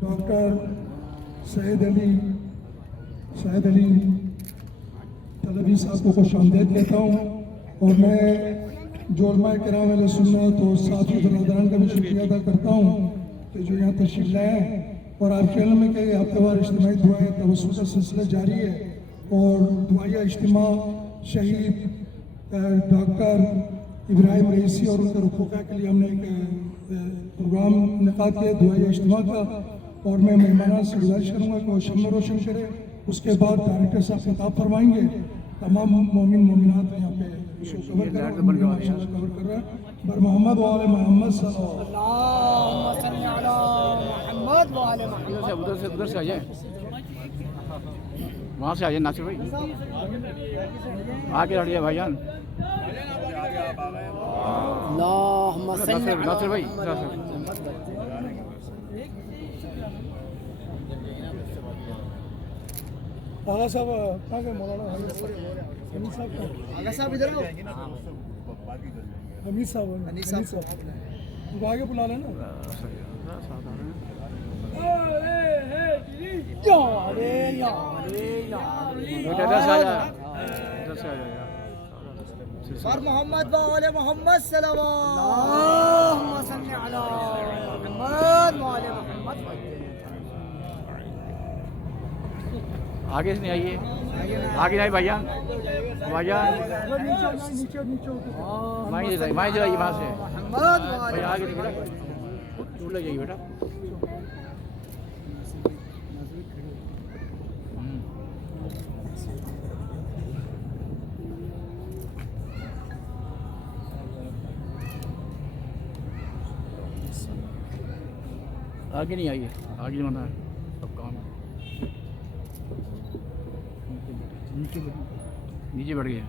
Doctor شاہد علی طلبی صاحب کو خوش آمدید کہتا ہوں، اور میں جو علماء کرام علیہ سنت اور ساتھی برادران کا بھی شکریہ ادا کرتا ہوں کہ جو یہاں تشریف لائے ہیں۔ اور آپ کے علم میں کہ ہفتہ وار اجتماعی دعائیں توسل کا سلسلہ جاری ہے، اور دعائیہ اجتماع شہید ڈاکٹر ابراہیم رئیسی اور ان کے رفقا کے لیے ہم نے ایک پروگرام انعقاد کیا دعائیہ اجتماع کا، اور میں مہمانان سے گزارش کروں گا کہ وہ شمع روشن کرے۔ اس کے بعد ڈائریکٹر صاحب خطاب فرمائیں گے۔ تمام مومن مومنات یہاں پہ کور کر رہا ہے بر محمد وآل محمد صلی اللہ علیہ وسلم۔ ادھر سے آئیے، وہاں سے آئیے ناصر بھائی، آگے لڑیے بھائی جان۔ ناصر بھائی آغا صاحب کہاں گئے؟ مولانا حمید صاحب آغا صاحب ادھر آؤ، حمید صاحب آگے بلا لینا۔ بر محمد و آل محمد صلوات، اللهم صل علی محمد و آل محمد۔ آگے سے نہیں آئیے، آگے آئیے بھائی جان، بھائی جان مائیں سے آئیے، وہاں سے بھائی آگے نہیں بیٹا، دور لگ جائیے بیٹا۔ آگے نہیں آئیے، آگے ہونا ہے سب کام، نیچے بڑھ گیا۔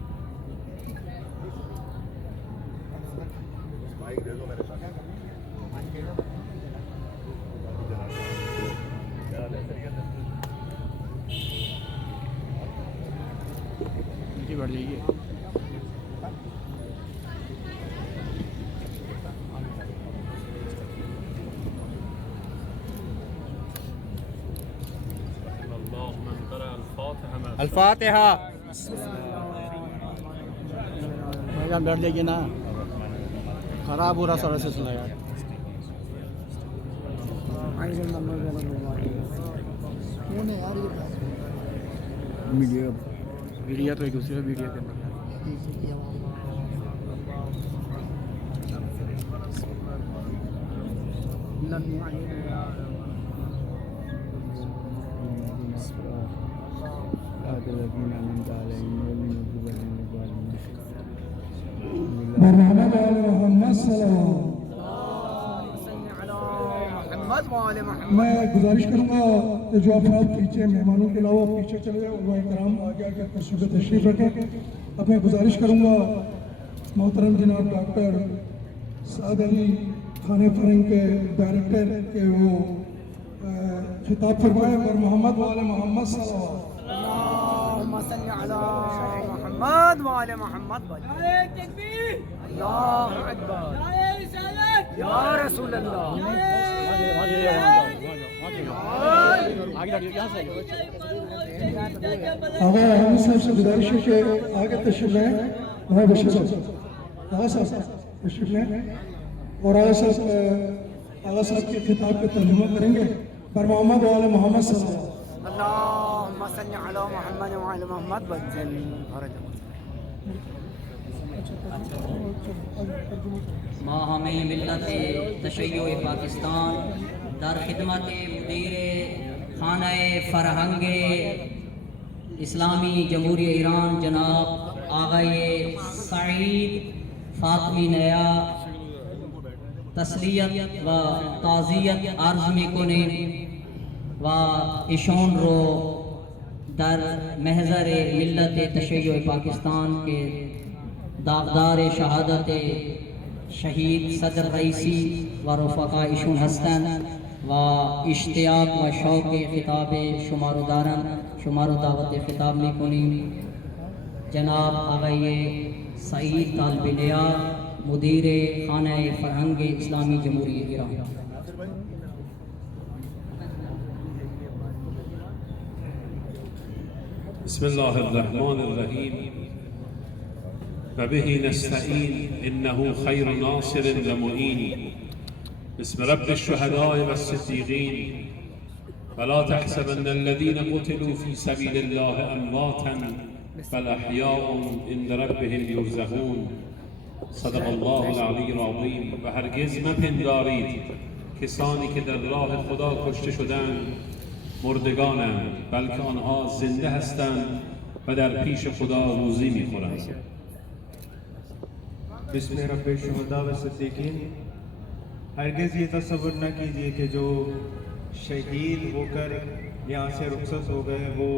نیچے بڑھ جائیے۔ الفاتحہ۔ بھائی جان بیٹھ جائیے نا، خراب ہو رہا سارا سلسلہ یار۔ میڈیا تو ایک دوسرے میڈیا کے اندر بر محمد وآل محمد صلی اللہ علیہ وسلم۔ میں گزارش کروں گا کہ جو افراد پیچھے مہمانوں کے علاوہ پیچھے چلے جائیں، علماء کرام آگے آ کے تشریف رکھیں۔ اب میں گزارش کروں گا محترم جناب ڈاکٹر سعد علی خانہ فرنگ کے ڈائریکٹر کے وہ خطاب فرمائے بر محمد وآل محمد صلی اللہ علیہ وسلم۔ اللهم صل على محمد وآل محمد۔ اللہ اکبر، یا رسول اللہ۔ آغا حمید صاحب سے گزارش ہے کہ آگے تشریف لائیں۔ آغا بشیر صاحب تشریف لائیں، اور آغا صاحب کے خطاب کا ترجمہ کریں گے بر محمد وآل محمد صلی اللہ علیہ وسلم۔ اللهم صل على محمد وعلى محمد وجل ماہم ملت تشیع پاکستان در خدمت مدیر خانہ فرہنگ اسلامی جمہوریہ ایران جناب آقای سعید فاطمی نیا تسلیت و تعزیت عرض میکنیم و ایشان رو در محضر ملت تشیع پاکستان کے داغدار شہادت شہید صدر رئیسی و رفقا ایشون هستند و اشتیاق و شوق خطاب شمار و دارن شمار و دعوت خطاب میکنیم جناب آقای سعید طالب نیا مدیر خانہ فرہنگ اسلامی جمہوریہ ایران۔ بسم الله الرحمن الرحيم وبه نستعين إنه خير ناصر ومعين بسم رب الشهداء والصديقين فلا تحسبن الذين قتلوا في سبيل الله أمواتا بل أحياء عند ربهم يرزقون صدق الله العلی العظیم. و هرگز مپندارید کسانی که در راه خدا کشته شدند مردگانند، بلکه آنها زنده هستند و در پیش خدا روزی میخورند. بسم رب الشهداء و صدیقین. ہرگز یہ تصور نہ کیجیے کہ جو شہید ہو کر یہاں سے رخصت ہو گئے وہ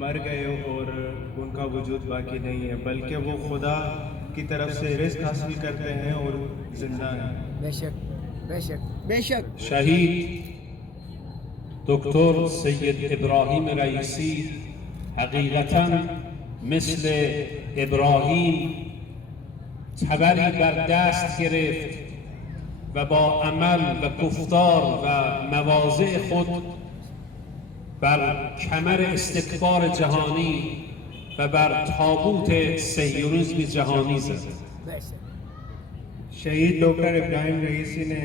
مر گئے اور ان کا وجود باقی نہیں ہے، بلکہ وہ خدا کی طرف سے رزق حاصل کرتے ہیں اور زندہ ہیں. بے شک بے شک بے شک. شهید دکتر سید ابراهیم رئیسی حقیقتاً مثل ابراهیم تبری بر دست گرفت و با عمل و گفتار و مواضع خود بر کمر استکبار جهانی و بر تابوت صهیونیسم جهانی زد. شہید ڈاکٹر ابراہیم رئیسی نے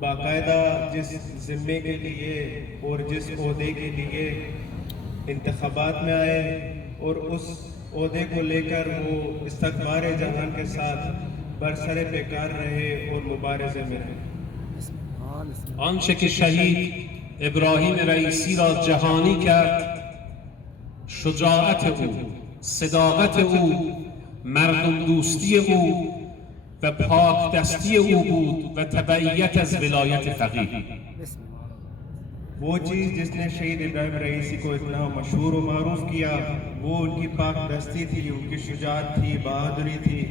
باقاعدہ جس ذمے کے لیے اور جس عہدے کے لیے انتخابات میں آئے اور اس عہدے کو لے کر وہ استکبار جہان کے ساتھ برسر پیکار رہے اور مبارزے میں رہے. آنچه که شهید ابراهیم رئیسی را جهانی کرد شجاعت او، صداقت او، مردم دوستی او و پاک دستی او بود و تبعیت از ولایت فقیه. وہ چیز جس نے شہید ابراہیم رئیسی کو اتنا مشہور و معروف کیا وہ ان کی پاک دستی تھی، ان کی شجاعت تھی، بہادری تھی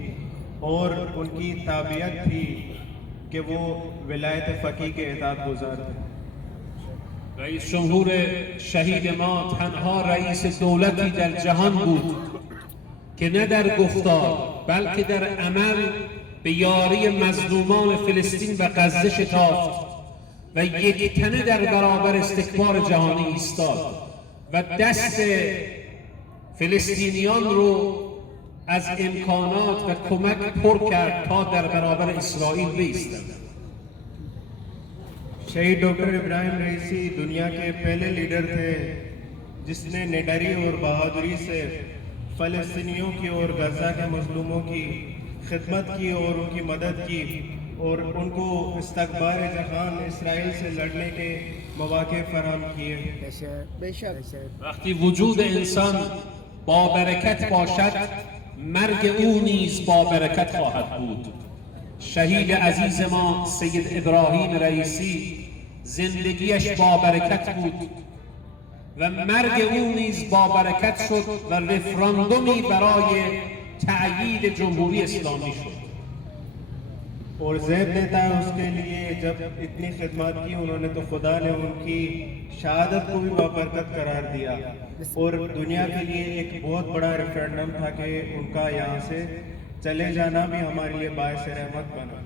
اور ان کی تابعیت تھی کہ وہ ولایت فقیہ کے اطاعت گزار تھے. رئیس جمهور شهید ما تنها رئیس دولتی در جهان بود که نه در گفتار بلکه در عمل به یاری مظلومان فلسطین و غزه شتافت و یک تنه در برابر استکبار جهانی ایستاد و دست فلسطینیان رو از امکانات و کمک پر کرد تا در برابر اسرائیل بایستند. شہید ڈاکٹر ابراہیم رئیسی دنیا کے پہلے لیڈر تھے جس نے نڈری اور بہادری سے فلسطینیوں کی اور غزہ کے مظلوموں کی خدمت کی اور ان کی مدد کی اور ان کو استکبار جہان اسرائیل سے لڑنے کے مواقع فراہم کیے. بے شک. وقتی وجود انسان با برکت باشد مرگ او نیز با برکت خواهد بود. شهید عزیز ما سید ابراهیم رئیسی زندگیش با برکت بود و مرگ او نیز با برکت شد و رفراندومی برای تأیید جمهوری اسلامی شد. اور زیب دیتا ہے اس کے لیے جب اتنی خدمات کی انہوں نے تو خدا نے ان کی شہادت کو بھی بابرکت قرار دیا اور دنیا کے لیے ایک بہت بڑا ریفرنڈم تھا کہ ان کا یہاں سے چلے جانا بھی ہمارے لیے باعث رحمت بنا.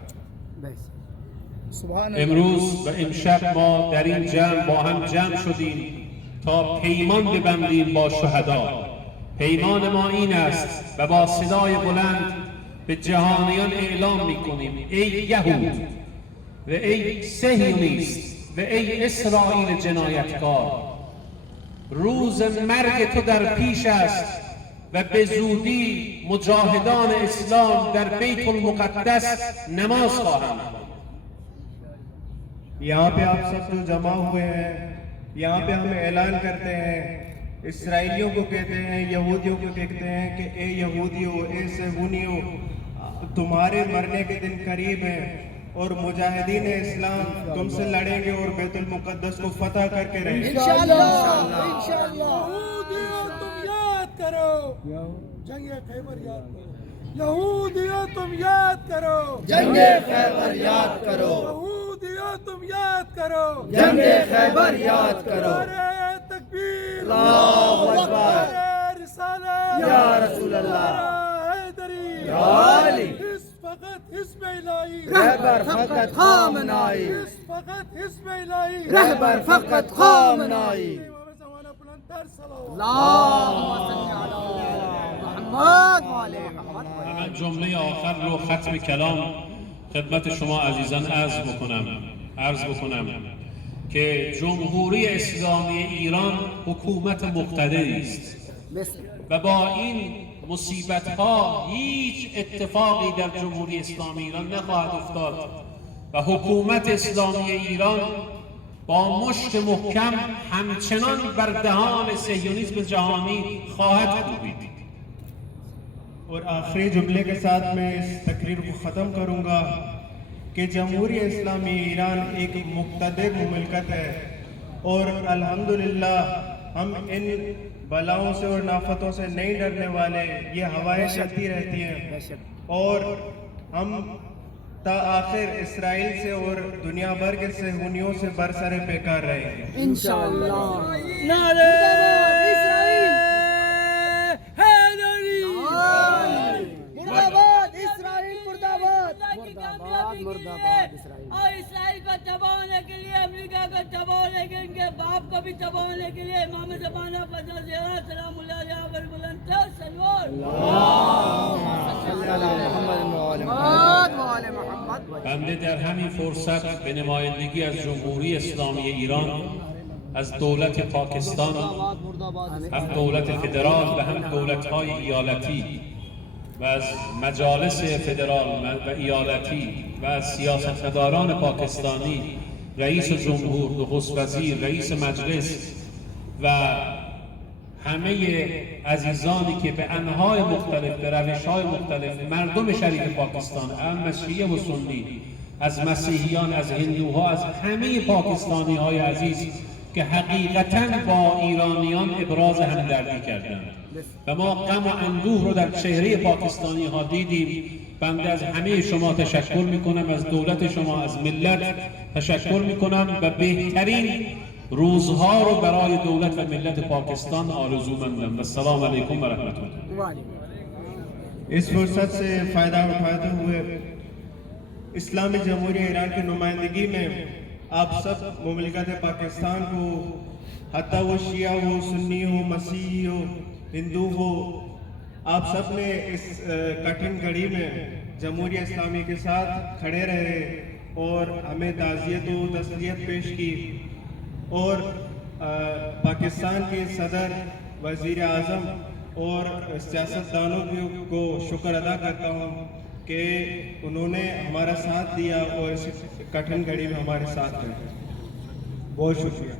امروز و امشب ما در این جمع با هم جمع شدیم تا پیمان ببندیم با شهدا. پیمان ما این است و با صدای بلند به جهانیان اعلام میکنیم ای یهود و ای صهیونیست و ای اسرائیل جنایتکار، روز مرگ تو در پیش است و به زودی مجاهدان اسلام در بیت المقدس نماز خواهند. یہاں پہ آپ سب جو جمع ہوئے ہیں یہاں پہ ہم اعلان کرتے ہیں، اسرائیلیوں کو کہتے ہیں، یہودیوں کو کہتے ہیں کہ اے یہودیوں، اے صہیونیوں، تمہارے مرنے کے دن قریب ہیں اور مجاہدین اسلام تم سے لڑیں گے اور بیت المقدس کو فتح کر کے رہیں گے. انشاءاللہ. تم یاد کرو جنگ خیبر یاد کرو. یہودیوں تم یاد کرو جنگ خیبر یاد کرو. یہودیوں تم یاد کرو جنگ خیبر یاد کرو. نعرہ تکبیر، اللہ اکبر، نعرہ رسالت یا رسول اللہ، نعرہ حیدری، یا علی، فقط حزب الہی، رہبر فقط خامنائی، فقط حزب الہی، رہبر فقط خامنائی. اللهم صل علی محمد و آل محمد. من جمله آخر رو ختم کلام خدمت شما عزیزان عرض بکنم که جمهوری اسلامی ایران حکومت مقتدری است و با این مصیبت ها هیچ اتفاقی در جمهوری اسلامی ایران نخواهد افتاد و حکومت اسلامی ایران با مشت محکم همچنان بر دهان صهیونیسم جهانی خواهد کوبید. اور آخری جملے کے ساتھ میں اس تقریر کو ختم کروں گا کہ جمہوری اسلامی ایران ایک مقتدر مملکت ہے اور الحمدللہ ہم ان بلاؤں سے اور نافتوں سے نہیں ڈرنے والے. یہ ہوائیں چلتی رہتی ہیں اور ہم تا آخر اسرائیل سے اور دنیا بھر کے صہیونیوں سے برسر پیکار رہیں گے انشاءاللہ. نعرہ اسرائیل حیدری، مرداباد اسرائیل، مرداباد مرداباد مرداباد اسرائیل. اور اسرائیل کو تباہ ہونے کے لیے، امریکہ کو تباہ ہونے کے لیے، ان کے باپ کو بھی تباہ ہونے کے لیے امام زمانہ فضل زیرہ سلام اللہ علیہ پر بلندتر سلوار بنده در همین فرصت به نمایندگی از جمهوری اسلامی ایران، از دولت پاکستان، هم دولت فدرال و هم دولت‌های ایالتی و از مجالس فدرال و ایالتی و از سیاستمداران پاکستانی، رئیس جمهور، نخست وزیر، رئیس مجلس و همه عزیزانی که به انواع مختلف، به روش‌های مختلف مردم شریف پاکستان، از شیعه و سنی، از مسیحیان، از هندوها، از همه پاکستانی‌های عزیز که حقیقتاً با ایرانیان ابراز همدردی کردند و ما غم و اندوه رو در چهره پاکستانی ها دیدیم. بنده از همه شما تشکر میکنم، از دولت شما، از ملت تشکر میکنم و بهترین روزها رو برای دولت و ملت پاکستان آرزومندم. السلام علیکم و رحمت الله. اس فرصت سے فائدہ اٹھاتے ہوئے اسلامی جمہوریہ ایران کی نمائندگی میں آپ سب مملکت پاکستان کو، حتیٰ وہ شیعہ ہو، سنی ہو، مسیحی ہو، ہندو ہو، آپ سب نے اس کٹھن گھڑی میں جمہوریہ اسلامی کے ساتھ کھڑے رہے اور ہمیں تعزیت و تسلیت پیش کی. اور پاکستان کے صدر، وزیر اعظم اور سیاستدانوں کو شکر ادا کرتا ہوں کہ انہوں نے ہمارا ساتھ دیا اور اس کٹھن گھڑی میں ہمارے ساتھ رہے. بہت شکریہ.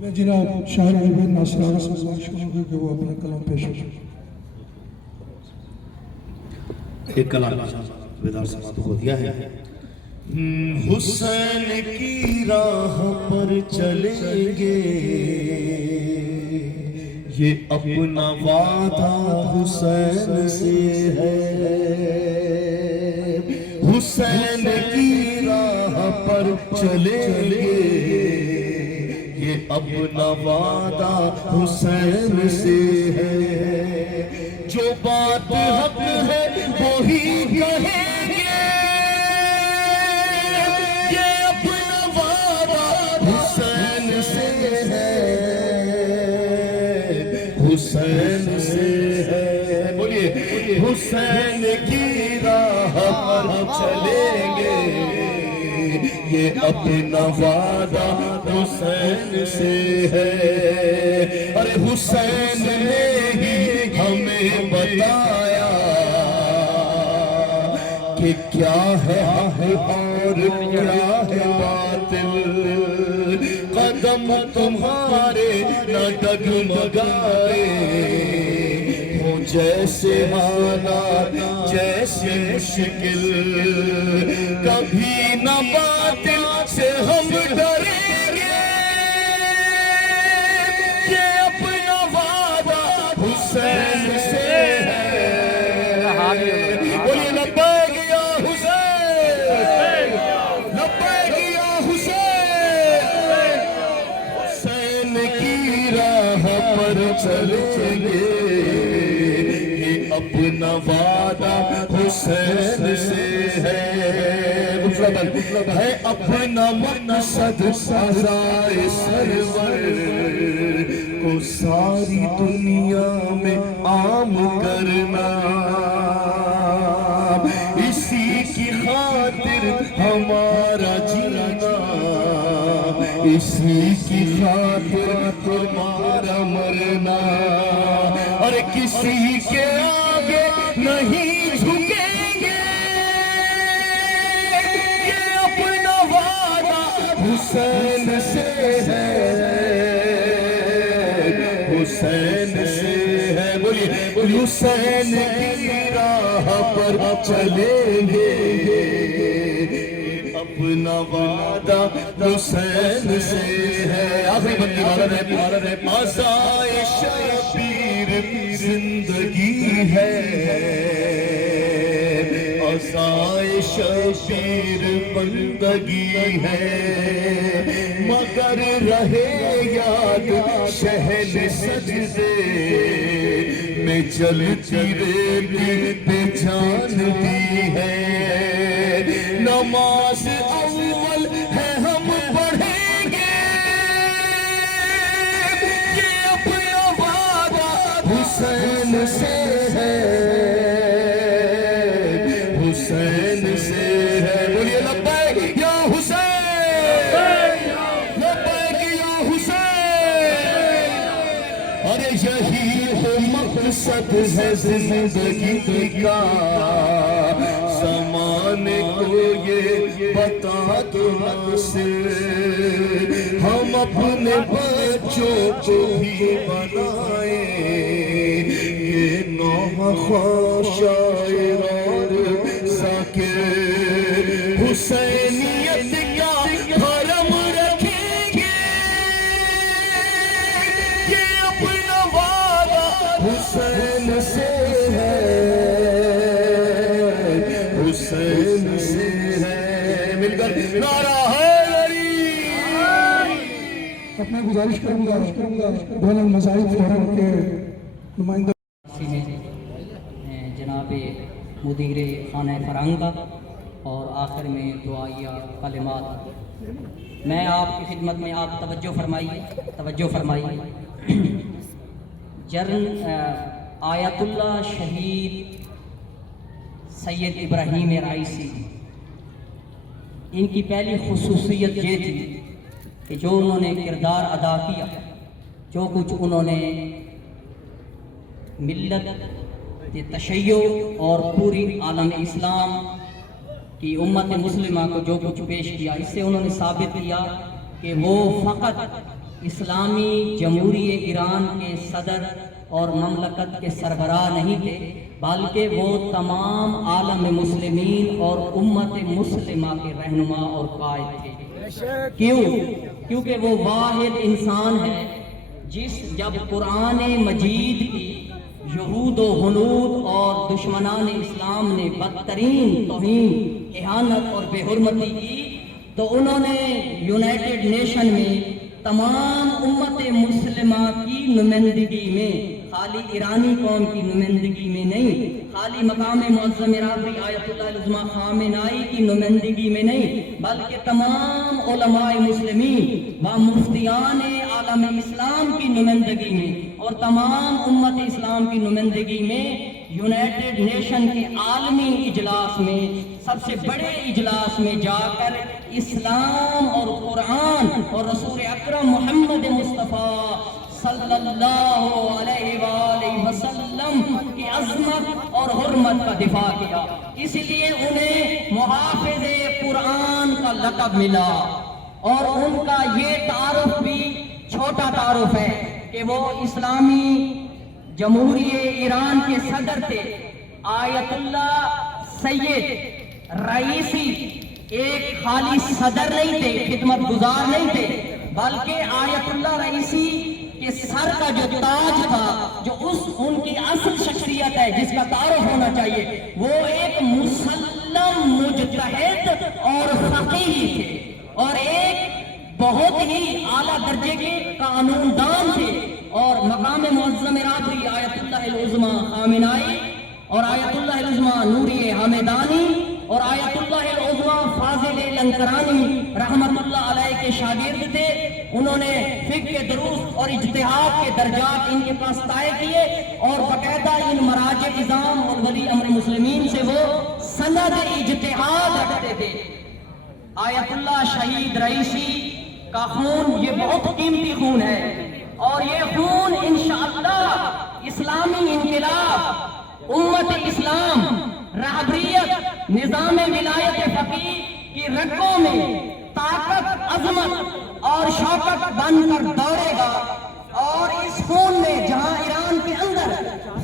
میں جناب شاہر عبید ناصر آغا سے گزارش کروں گا کہ وہ اپنا کلام پیش ہو. ایک کلام بیدار سماعت کو دیا ہے. حسین کی راہ پر چلیں گے، یہ اپنا وعدہ حسین سے ہے. حسین کی راہ پر چلیں گے، یہ اپنا وعدہ حسین سے ہے. جو بات حق ہے وہی کہیں گے، یہ اپنا وعدہ حسین سے ہے. حسین سے ہے. بولیے حسین کی راہ پر چلیں گے، یہ اپنا وعدہ حسین سے ہے. ارے حسین نے ہی ہمیں بتایا کہ کیا ہے حق اور کیا ہے باطل. قدم تمہارے نہ ڈگمگائے، ہو جیسے حالات جیسے مشکل، کبھی نہ باطل سے ہم ڈریں گے. یہ اپنا وعدہ حسین سے ہے. بولیے لبیک یا حسین، لبیک یا حسین. حسین کی راہ پر چلیں گے، یہ اپنا وعدہ حسین سے ہے. مطلب ہے اپنا مقصد سزائے سرور کو ساری دنیا میں عام کرنا، اسی کی خاطر ہمارا جینا، اسی کی خاطر ہمارا مرنا، اور کسی کے آگے نہیں جھکیں گے، یہ اپنا وعدہ حسین سے ہے، حسین سے ہے، بولیے حسین کی راہ پر چلیں گے، اپنا وعدہ حسین سے ہے۔ آخری بندی عورت ہے، آسائے شبیر زندگی ہے، آسائے شبیر بندگی ہے، مگر رہے یاد شہن سجدے میں چلتی رہتی بے جان دی ہے، نماز اول ہے ہم پڑھیں گے، یہ اپنا وعدہ حسین سے ہے، حسین سے ہے، بولیے لبیک یا حسین، لبیک یا حسین، اور یہی ہے مقصد ہے زندگی کا، زمانے کو یہ بتا دو ناصر، ہم اپنے بچوں کو بھی بنائیں یہ نوخواہ شاعر اور ذاکر، حسینیت کا حرم رکھیں گے، یہ اپنا وعدہ حسین سے ہے، حسین سے ہے، مل کر نعرہ حیدری۔ اب میں گزارش کروں گا بین المذاہب فورم کے نمائندہ جناب مدیر خانہ فرنگا اور آخر میں دعائیہ کلمات، میں آپ کی خدمت میں، آپ توجہ فرمائیے، آیت اللہ شہید سید ابراہیم رائیسی، ان کی پہلی خصوصیت یہ تھی کہ جو انہوں نے کردار ادا کیا، جو کچھ انہوں نے ملت تشیع اور پوری عالم اسلام کی امت مسلمہ کو جو کچھ پیش کیا، اس سے انہوں نے ثابت کیا کہ وہ فقط اسلامی جمہوریہ ایران کے صدر اور مملکت کے سربراہ نہیں تھے، بلکہ وہ تمام عالم مسلمین اور امت مسلمہ کے رہنما اور قائد تھے۔ کیونکہ وہ واحد انسان ہے جب قرآن مجید کی یہود و ہنود اور دشمنان اسلام نے بدترین توہین، اہانت اور بے حرمتی کی، تو انہوں نے یونائٹڈ نیشن میں تمام امت مسلمہ کی نمائندگی میں، خالی ایرانی قوم کی نمائندگی میں نہیں، خالی مقام معظم رابعی آیت اللہ العظمیٰ خامنائی کی نمائندگی میں نہیں، بلکہ تمام علماء مسلمین و مفتیان عالم اسلام کی نمائندگی میں اور تمام امت اسلام کی نمائندگی میں یونائٹڈ نیشن کے عالمی اجلاس میں، سب سے بڑے اجلاس میں جا کر اسلام اور قرآن اور رسول اکرم محمد مصطفیٰ صلی اللہ علیہ وآلہ وسلم کی عظمت اور حرمت کا دفاع کیا۔ اس لیے انہیں محافظ قرآن کا لقب ملا، اور ان کا یہ تعارف بھی چھوٹا تعارف ہے کہ وہ اسلامی جمہوریہ ایران کے صدر تھے۔ آیت اللہ سید رئیسی ایک خالی صدر نہیں تھے، خدمت گزار نہیں تھے، بلکہ آیت اللہ رئیسی کے سر کا جو تاج تھا، جو ان کی اصل شخصیت ہے جس کا تعارف ہونا چاہیے، وہ ایک مسلم مجتہد اور فقیہ تھے، اور ایک بہت ہی اعلیٰ درجے کے قانون دان تھے، اور مقام معظم رابعی آیت اللہ العظمیٰ خامنائی اور آیت اللہ العظمیٰ نوری حمدانی اور آیت اللہ العظمیٰ فاضل لنکرانی رحمت اللہ علیہ کے شاگرد تھے. انہوں نے فقہ کے دروس اور اجتہاد کے درجات ان کے پاس طے کیے اور باقاعدہ ان مراجع نظام اور ولی امر مسلمین سے وہ سند اجتہاد رکھتے تھے. آیت اللہ شہید رئیسی کا خون یہ بہت قیمتی خون ہے اور یہ خون انشاءاللہ اسلامی انقلاب، امت اسلام، رہبریت، نظام ولایت فقیہ کی رگوں میں طاقت، عظمت اور شوکت بن کر دوڑے گا. اور اس خون نے جہاں ایران کے اندر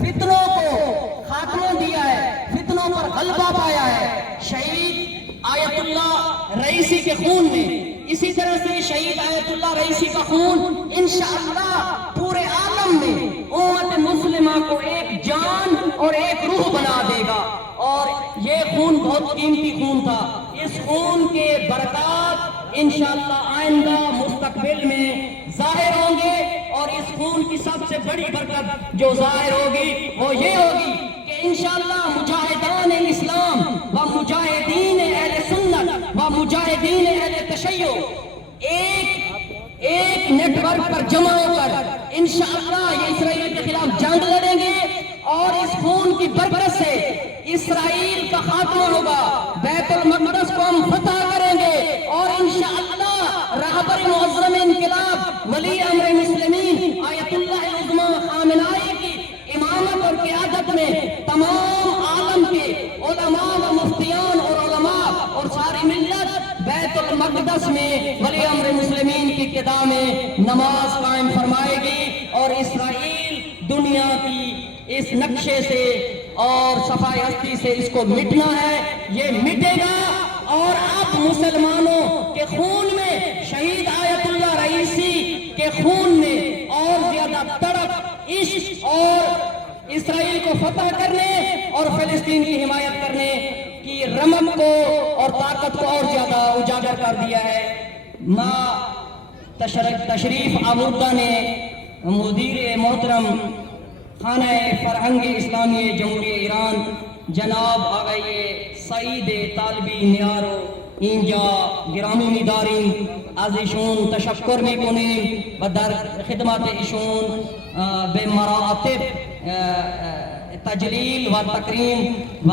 فتنوں کو خاتمہ دیا ہے، فتنوں پر غلبہ پایا ہے شہید آیت اللہ رئیسی کے خون نے، اسی طرح سے شہید آیت اللہ رئیسی کا خون انشاءاللہ پورے عالم میں امت مسلمہ کو ایک جان اور ایک روح بنا دے گا. اور یہ خون بہت قیمتی خون تھا. اس خون کے برکات انشاءاللہ آئندہ مستقبل میں ظاہر ہوں گے. اور اس خون کی سب سے بڑی برکت جو ظاہر ہوگی وہ یہ ہوگی کہ انشاءاللہ مجاہدان اسلام و مجاہدین اہل سنت و مجاہدین اہل تشیع ایک نیٹ ورک پر جمع ہو کر انشاءاللہ یہ اسرائیل کے خلاف جنگ لڑیں گے اور اس خون کی برکت سے اسرائیل کا خاتمہ ہوگا. بیت المقدس کو ہم فتح کریں گے اور انشاءاللہ رہبر معظم انقلاب ولی امر مسلمین آیت اللہ العظمیٰ خامنائی کی امامت اور قیادت میں تمام عالم کے علماء و مفتیان اور علماء اور ساری ملت بیت المقدس میں ولی امر مسلمین کی ابتدا میں نماز قائم فرمائے گی اور اسرائیل دنیا کی اس نقشے سے اور صفائے ہستی سے اس کو مٹنا ہے. یہ مٹے گا اور اب مسلمانوں کے خون میں شہید آیت اللہ رئیسی کے خون نے اور زیادہ تڑپ، عشق اور اسرائیل کو فتح کرنے اور فلسطین کی حمایت کرنے کی رمق کو اور طاقت کو اور زیادہ اجاگر کر دیا ہے. ماں تشریف آوردہ نے مدیر محترم خانہ فرہنگ اسلامی جمہوری ایران جناب آقای سعید طالبی نیارو اینجا گرامی میداریم از ایشون تشکر میکنیم و در خدمت ایشون به مراتب تجلیل و تکریم و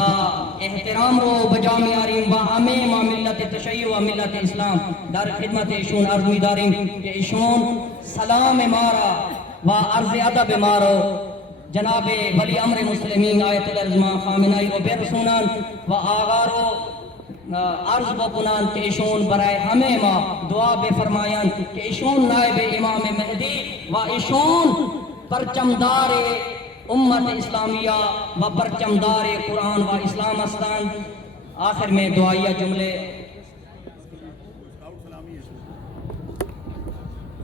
احترام رو بجا میاریم و همه ما ملت تشیع و ملت اسلام در خدمت ایشون عرض میداریم که ایشون سلام ما را و عرض ادب ما رو جناب ولی امر مسلمین آیت العظمیٰ خامنائی رو برسونن و آقا رو عرض بکنن کہ ایشون برای ہمیں ما دعا بفرمائن کہ ایشون نائب امام مہدی و ایشون پرچمدار امت اسلامیہ و پرچمدار قرآن و اسلام استان. آخر میں دعائیہ جملے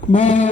میں